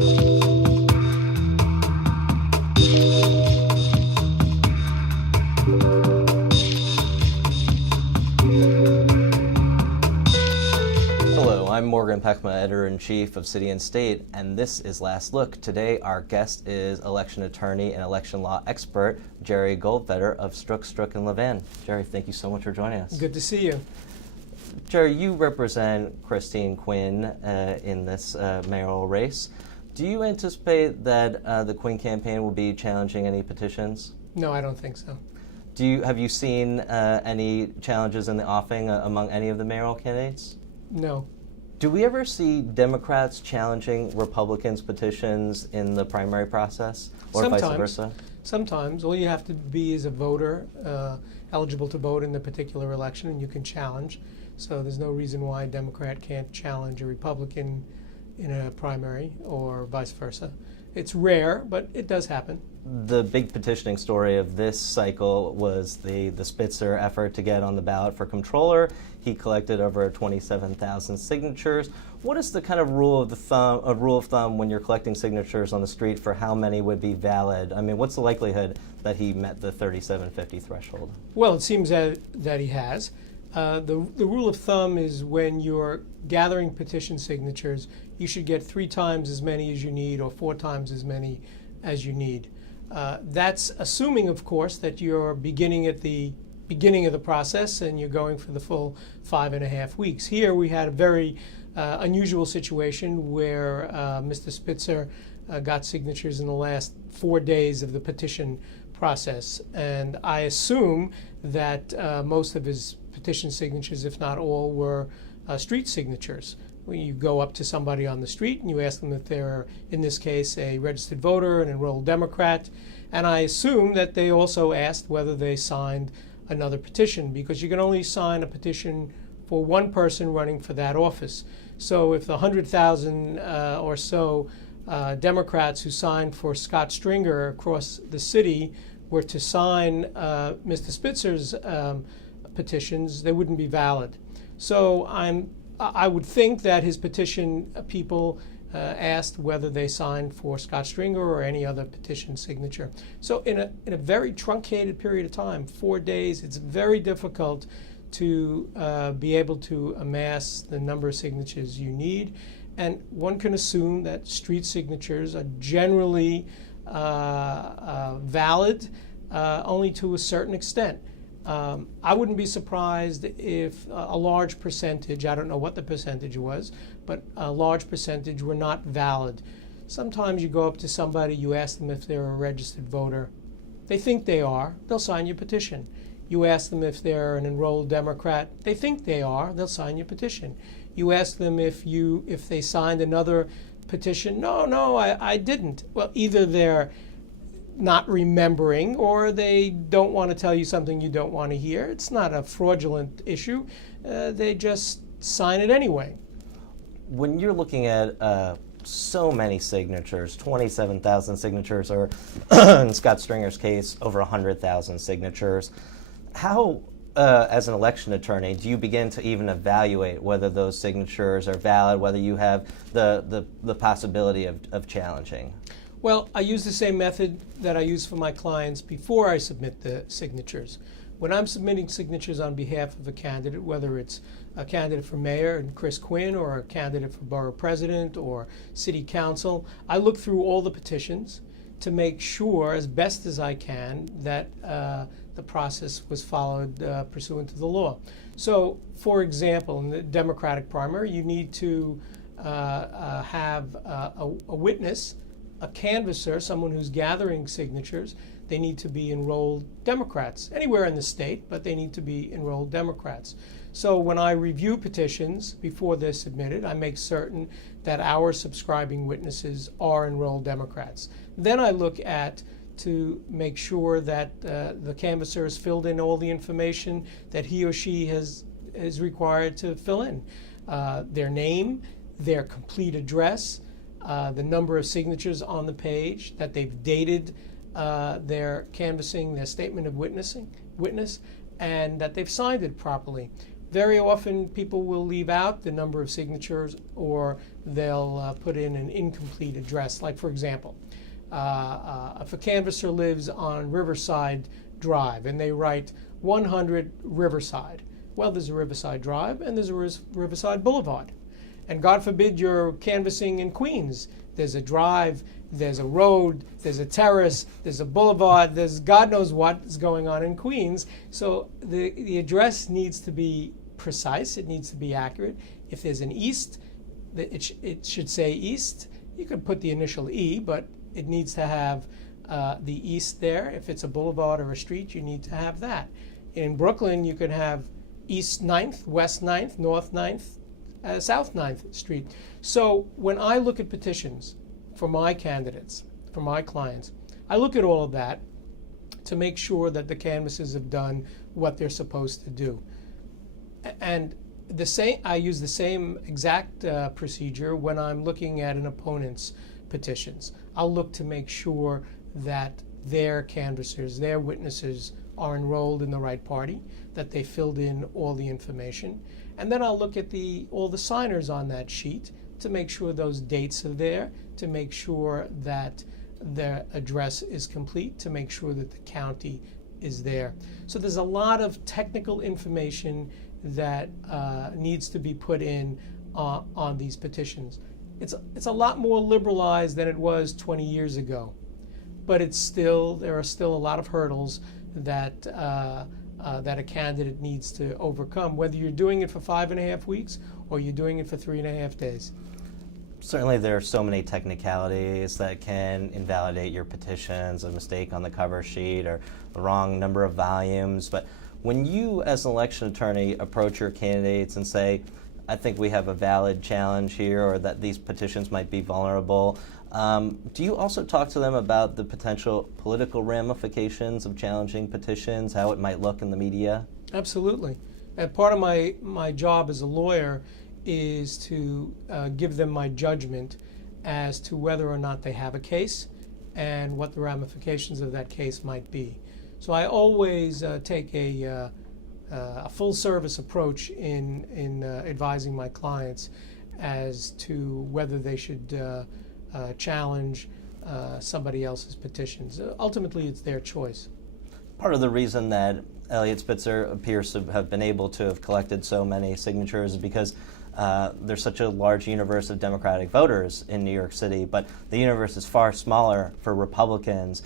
I'm Morgan Peckma, Editor-in-Chief of City and State, and this is Last Look. Today, our guest is election attorney and election law expert, Jerry Goldfeder of Strzok & Levin. Jerry, thank you so much for joining us. Good to see you. Jerry, you represent Christine Quinn in this mayoral race. Do you anticipate that the Quinn campaign will be challenging any petitions? No, I don't think so. Have you seen any challenges in the offing among any of the mayoral candidates? No. Do we ever see Democrats challenging Republicans' petitions in the primary process, or Sometimes. vice versa? Sometimes. All you have to be is a voter eligible to vote in the particular election, and you can challenge. So there's no reason why a Democrat can't challenge a Republican in a primary or vice versa. It's rare, but it does happen. The big petitioning story of this cycle was the Spitzer effort to get on the ballot for comptroller. He collected over 27,000 signatures. What is the kind of rule of thumb when you're collecting signatures on the street for how many would be valid? I mean, what's the likelihood that he met the 3,750 threshold? Well, it seems that he has. The rule of thumb is when you're gathering petition signatures, you should get 3 times as many as you need or 4 times as many as you need. That's assuming, of course, that you're beginning at the beginning of the process and you're going for the full 5.5 weeks. Here we had a very unusual situation where Mr. Spitzer got signatures in the last 4 days of the petition process. And I assume that most of his petition signatures, if not all, were street signatures. When you go up to somebody on the street and you ask them if they're, in this case, a registered voter, an enrolled Democrat, and I assume that they also asked whether they signed another petition, because you can only sign a petition for one person running for that office. So if the 100,000 or so Democrats who signed for Scott Stringer across the city were to sign Mr. Spitzer's petitions, they wouldn't be valid. So I would think that his petition people asked whether they signed for Scott Stringer or any other petition signature. So in a very truncated period of time, 4 days, it's very difficult to be able to amass the number of signatures you need. And one can assume that street signatures are generally valid only to a certain extent. I wouldn't be surprised if a large percentage, I don't know what the percentage was, but a large percentage were not valid. Sometimes you go up to somebody, you ask them if they're a registered voter. They think they are, they'll sign your petition. You ask them if they're an enrolled Democrat. They think they are, they'll sign your petition. You ask them if they signed another petition. No, I didn't. Well, either they're not remembering or they don't want to tell you something you don't want to hear. It's not a fraudulent issue. They just sign it anyway. When you're looking at so many signatures, 27,000 signatures, or in Scott Stringer's case, over 100,000 signatures, how, as an election attorney, do you begin to even evaluate whether those signatures are valid, whether you have the possibility of challenging? Well, I use the same method that I use for my clients before I submit the signatures. When I'm submitting signatures on behalf of a candidate, whether it's a candidate for mayor and Chris Quinn or a candidate for borough president or city council, I look through all the petitions to make sure, as best as I can, that the process was followed pursuant to the law. So, for example, in the Democratic primary, you need to have a witness, a canvasser, someone who's gathering signatures. They need to be enrolled Democrats, anywhere in the state, but they need to be enrolled Democrats. So when I review petitions before they're submitted, I make certain that our subscribing witnesses are enrolled Democrats. Then I look at to make sure that the canvasser has filled in all the information that he or she is required to fill in. Their name, their complete address, the number of signatures on the page, that they've dated their canvassing, their statement of witness, and that they've signed it properly. Very often people will leave out the number of signatures, or they'll put in an incomplete address. Like, for example, if a canvasser lives on Riverside Drive and they write 100 Riverside, well, there's a Riverside Drive and there's a Riverside Boulevard. And God forbid you're canvassing in Queens. There's a drive, there's a road, there's a terrace, there's a boulevard, there's God knows what is going on in Queens. So the address needs to be precise, it needs to be accurate. If there's an east, it should say east. You could put the initial E, but it needs to have the east there. If it's a boulevard or a street, you need to have that. In Brooklyn, you could have East 9th, West 9th, North 9th, South 9th Street. So when I look at petitions for my candidates, for my clients, I look at all of that to make sure that the canvassers have done what they're supposed to do. And I use the same exact procedure when I'm looking at an opponent's petitions. I'll look to make sure that their canvassers, their witnesses are enrolled in the right party, that they filled in all the information. And then I'll look at all the signers on that sheet to make sure those dates are there, to make sure that their address is complete, to make sure that the county is there. So there's a lot of technical information that needs to be put in on these petitions. It's a lot more liberalized than it was 20 years ago, but there are still a lot of hurdles that a candidate needs to overcome, whether you're doing it for 5.5 weeks or you're doing it for 3.5 days. Certainly there are so many technicalities that can invalidate your petitions, a mistake on the cover sheet or the wrong number of volumes. But when you, as an election attorney, approach your candidates and say, I think we have a valid challenge here, or that these petitions might be vulnerable, do you also talk to them about the potential political ramifications of challenging petitions, how it might look in the media? Absolutely. And part of my job as a lawyer is to give them my judgment as to whether or not they have a case and what the ramifications of that case might be. So I always take a full-service approach in advising my clients as to whether they should challenge somebody else's petitions. Ultimately, it's their choice. Part of the reason that Eliot Spitzer appears to have been able to have collected so many signatures is because there's such a large universe of Democratic voters in New York City, but the universe is far smaller for Republicans.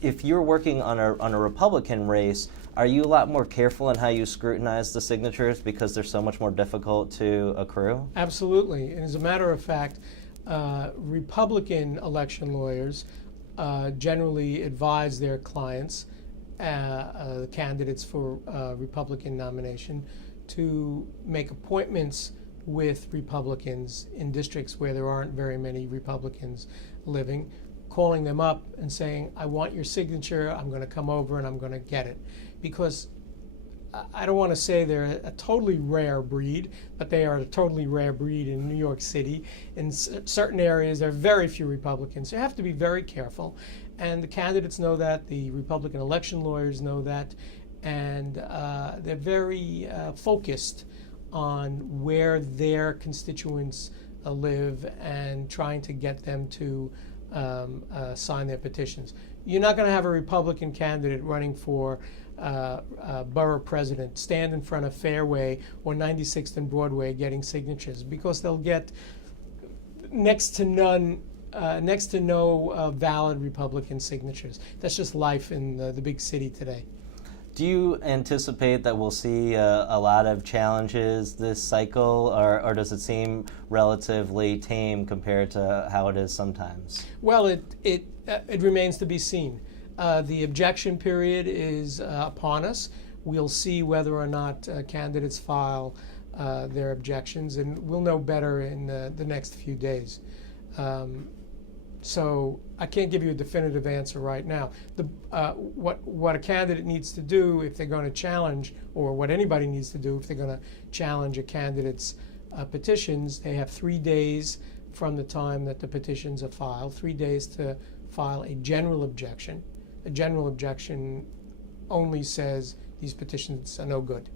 If you're working on a Republican race, are you a lot more careful in how you scrutinize the signatures because they're so much more difficult to accrue? Absolutely. And as a matter of fact, Republican election lawyers generally advise their clients, candidates for Republican nomination, to make appointments with Republicans in districts where there aren't very many Republicans living, calling them up and saying, I want your signature, I'm going to come over and I'm going to get it. Because I don't want to say they're a totally rare breed, but they are a totally rare breed in New York City. In certain areas, there are very few Republicans. So you have to be very careful. And the candidates know that, the Republican election lawyers know that, and they're very focused on where their constituents live and trying to get them to sign their petitions. You're not going to have a Republican candidate running for borough president stand in front of Fairway or 96th and Broadway getting signatures, because they'll get next to no valid Republican signatures. That's just life in the big city today. Do you anticipate that we'll see a lot of challenges this cycle, or does it seem relatively tame compared to how it is sometimes? Well, it remains to be seen. The objection period is upon us. We'll see whether or not candidates file their objections, and we'll know better in the next few days. So I can't give you a definitive answer right now. What a candidate needs to do if they're going to challenge, or what anybody needs to do if they're going to challenge a candidate's petitions, they have 3 days from the time that the petitions are filed, 3 days to file a general objection. A general objection only says these petitions are no good.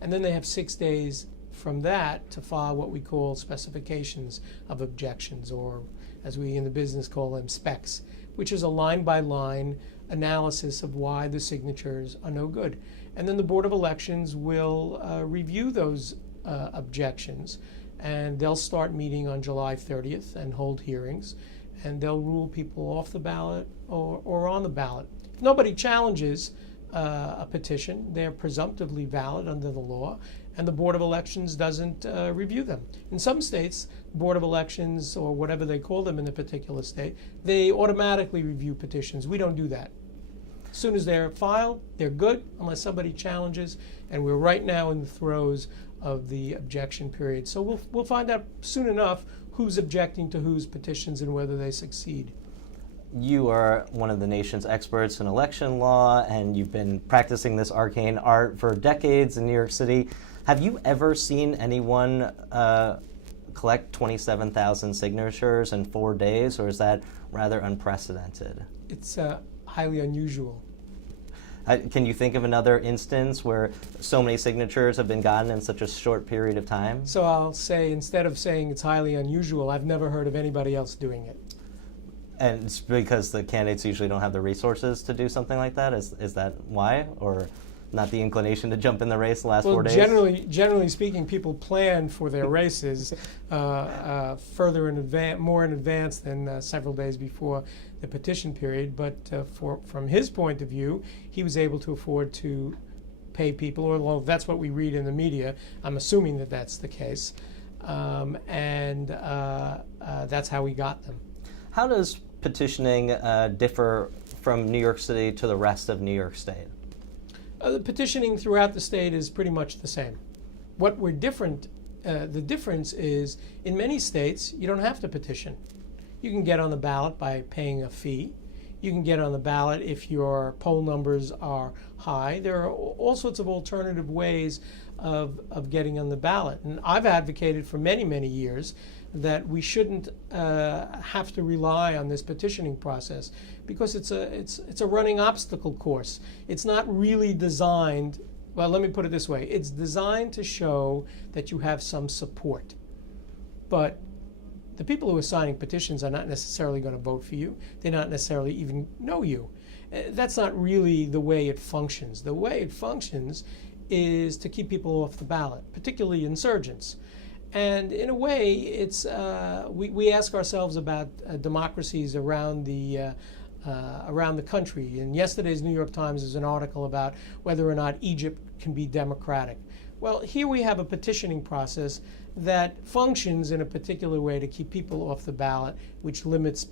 And then they have 6 days from that to file what we call specifications of objections, or as we in the business call them, specs, which is a line-by-line analysis of why the signatures are no good. And then the Board of Elections will review those objections, and they'll start meeting on July 30th and hold hearings, and they'll rule people off the ballot or on the ballot. If nobody challenges a petition, they're presumptively valid under the law, and the Board of Elections doesn't review them. In some states, Board of Elections, or whatever they call them in the particular state, they automatically review petitions. We don't do that. As soon as they're filed, they're good, unless somebody challenges, and we're right now in the throes of the objection period. So we'll find out soon enough who's objecting to whose petitions and whether they succeed. You are one of the nation's experts in election law, and you've been practicing this arcane art for decades in New York City. Have you ever seen anyone collect 27,000 signatures in 4 days, or is that rather unprecedented? It's highly unusual. Can you think of another instance where so many signatures have been gotten in such a short period of time? So I'll say, instead of saying it's highly unusual, I've never heard of anybody else doing it. And it's because the candidates usually don't have the resources to do something like that? Is that why? Or not the inclination to jump in the race the last 4 days? Generally speaking, people plan for their races further in advance, more in advance than several days before the petition period. But from his point of view, he was able to afford to pay people, or well, that's what we read in the media. I'm assuming that that's the case, and that's how we got them. How does petitioning differ from New York City to the rest of New York State? The petitioning throughout the state is pretty much the same. What we're different, the difference is in many states you don't have to petition. You can get on the ballot by paying a fee. You can get on the ballot if your poll numbers are high. There are all sorts of alternative ways of getting on the ballot. And I've advocated for many, many years that we shouldn't have to rely on this petitioning process, because it's a running obstacle course. It's not really designed, well, let me put it this way. It's designed to show that you have some support. But the people who are signing petitions are not necessarily going to vote for you. They not necessarily even know you. That's not really the way it functions. The way it functions is to keep people off the ballot, particularly insurgents. And in a way, it's we ask ourselves about democracies around the country. In yesterday's New York Times, there's an article about whether or not Egypt can be democratic. Well, here we have a petitioning process that functions in a particular way to keep people off the ballot, which limits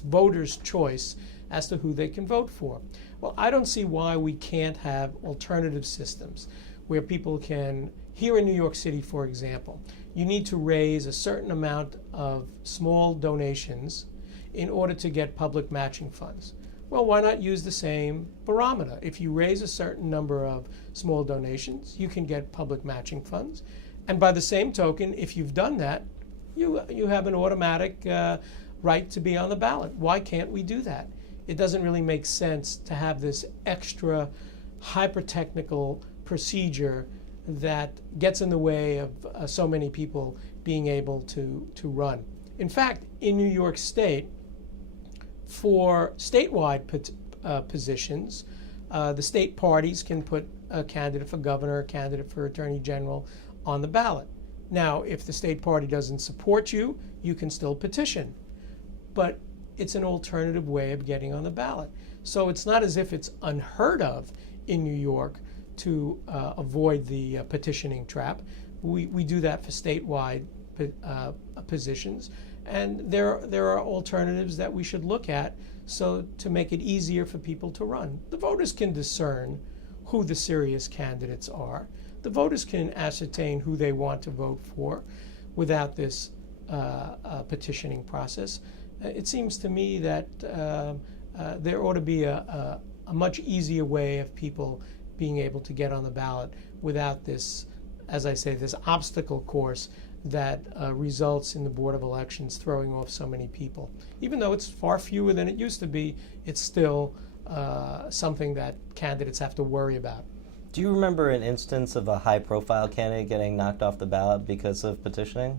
voters' choice as to who they can vote for. Well, I don't see why we can't have alternative systems where people can, here in New York City, for example, you need to raise a certain amount of small donations in order to get public matching funds. Well, why not use the same barometer? If you raise a certain number of small donations, you can get public matching funds. And by the same token, if you've done that, you have an automatic right to be on the ballot. Why can't we do that? It doesn't really make sense to have this extra hyper-technical procedure that gets in the way of so many people being able to run. In fact, in New York State, for statewide positions, the state parties can put a candidate for governor, a candidate for attorney general on the ballot. Now, if the state party doesn't support you, you can still petition. But it's an alternative way of getting on the ballot. So it's not as if it's unheard of in New York to avoid the petitioning trap. We do that for statewide positions. And there are alternatives that we should look at so to make it easier for people to run. The voters can discern who the serious candidates are. The voters can ascertain who they want to vote for without this petitioning process. It seems to me that there ought to be a much easier way of people being able to get on the ballot without this, as I say, this obstacle course that results in the Board of Elections throwing off so many people. Even though it's far fewer than it used to be, it's still something that candidates have to worry about. Do you remember an instance of a high-profile candidate getting knocked off the ballot because of petitioning?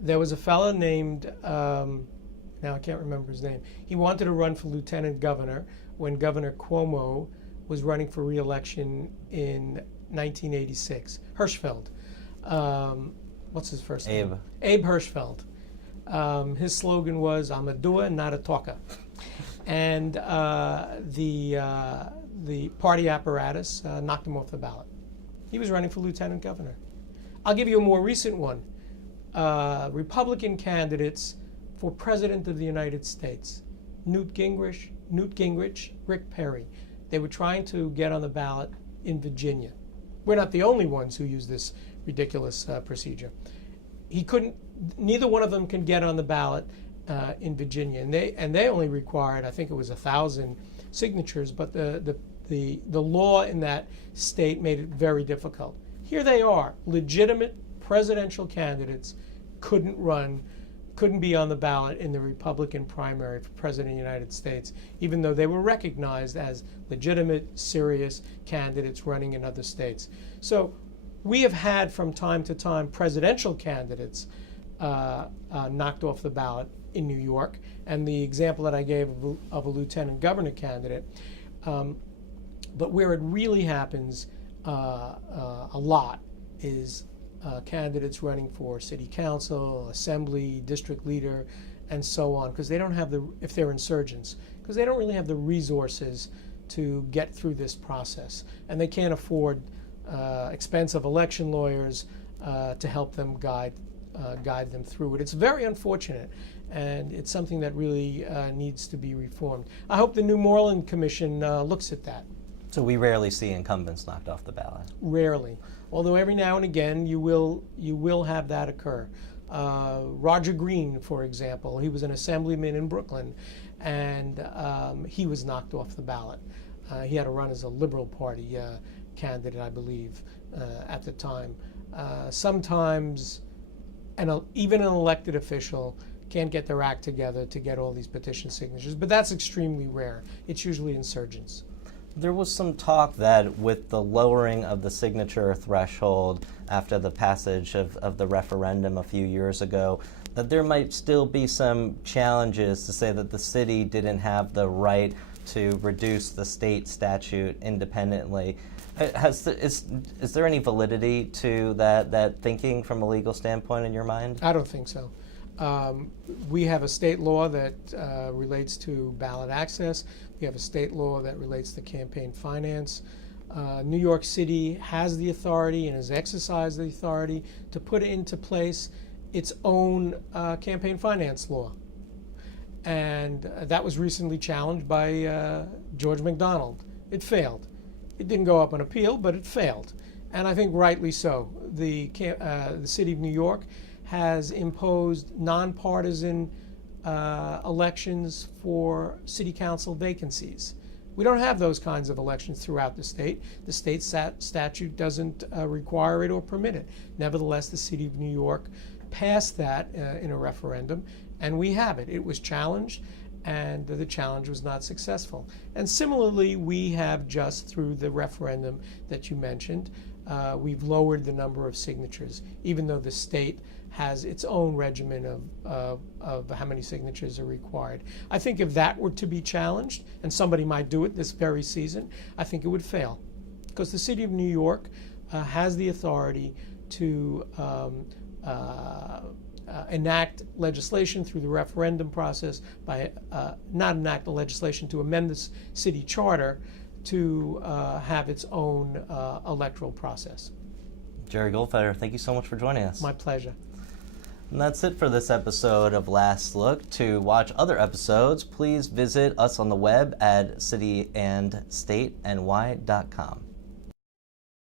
There was a fellow named, now I can't remember his name. He wanted to run for lieutenant governor when Governor Cuomo was running for re-election in 1986. Hirschfeld. What's his first name? Abe Hirschfeld. His slogan was, "I'm a doer, not a talker." And the party apparatus knocked him off the ballot. He was running for lieutenant governor. I'll give you a more recent one. Republican candidates for President of the United States. Newt Gingrich, Rick Perry. They were trying to get on the ballot in Virginia. We're not the only ones who use this ridiculous procedure. Neither one of them can get on the ballot in Virginia, and they only required, I think it was 1,000 signatures, but the law in that state made it very difficult. Here they are, legitimate presidential candidates, couldn't be on the ballot in the Republican primary for President of the United States, even though they were recognized as legitimate, serious candidates running in other states. So we have had from time to time presidential candidates knocked off the ballot in New York, and the example that I gave of a lieutenant governor candidate. But where it really happens a lot is candidates running for city council, assembly, district leader, and so on, because they don't have if they're insurgents, because they don't really have the resources to get through this process, and they can't afford expensive election lawyers to help them guide them through it. It's very unfortunate, and it's something that really needs to be reformed. I hope the New Moreland Commission looks at that. So we rarely see incumbents knocked off the ballot. Rarely, although every now and again you will have that occur. Roger Green, for example, he was an assemblyman in Brooklyn, and he was knocked off the ballot. He had to run as a Liberal Party candidate, I believe, at the time. Sometimes, even an elected official can't get their act together to get all these petition signatures, but that's extremely rare. It's usually insurgents. There was some talk that with the lowering of the signature threshold after the passage of the referendum a few years ago, that there might still be some challenges to say that the city didn't have the right to reduce the state statute independently. Is there any validity to that thinking from a legal standpoint in your mind? I don't think so. We have a state law that relates to ballot access. We have a state law that relates to campaign finance. New York City has the authority and has exercised the authority to put into place its own campaign finance law. And that was recently challenged by George McDonald. It failed. It didn't go up on appeal, but it failed. And I think rightly so. The city of New York has imposed nonpartisan elections for city council vacancies. We don't have those kinds of elections throughout the state. The state statute doesn't require it or permit it. Nevertheless, the city of New York passed that in a referendum, and we have it. It was challenged, and the challenge was not successful. And similarly, we have just through the referendum that you mentioned, we've lowered the number of signatures, even though the state has its own regimen of how many signatures are required. I think if that were to be challenged, and somebody might do it this very season, I think it would fail. Because the city of New York has the authority to enact legislation through the referendum process, not enact the legislation, to amend the city charter to have its own electoral process. Jerry Goldfeder, thank you so much for joining us. My pleasure. And that's it for this episode of Last Look. To watch other episodes, please visit us on the web at cityandstateny.com.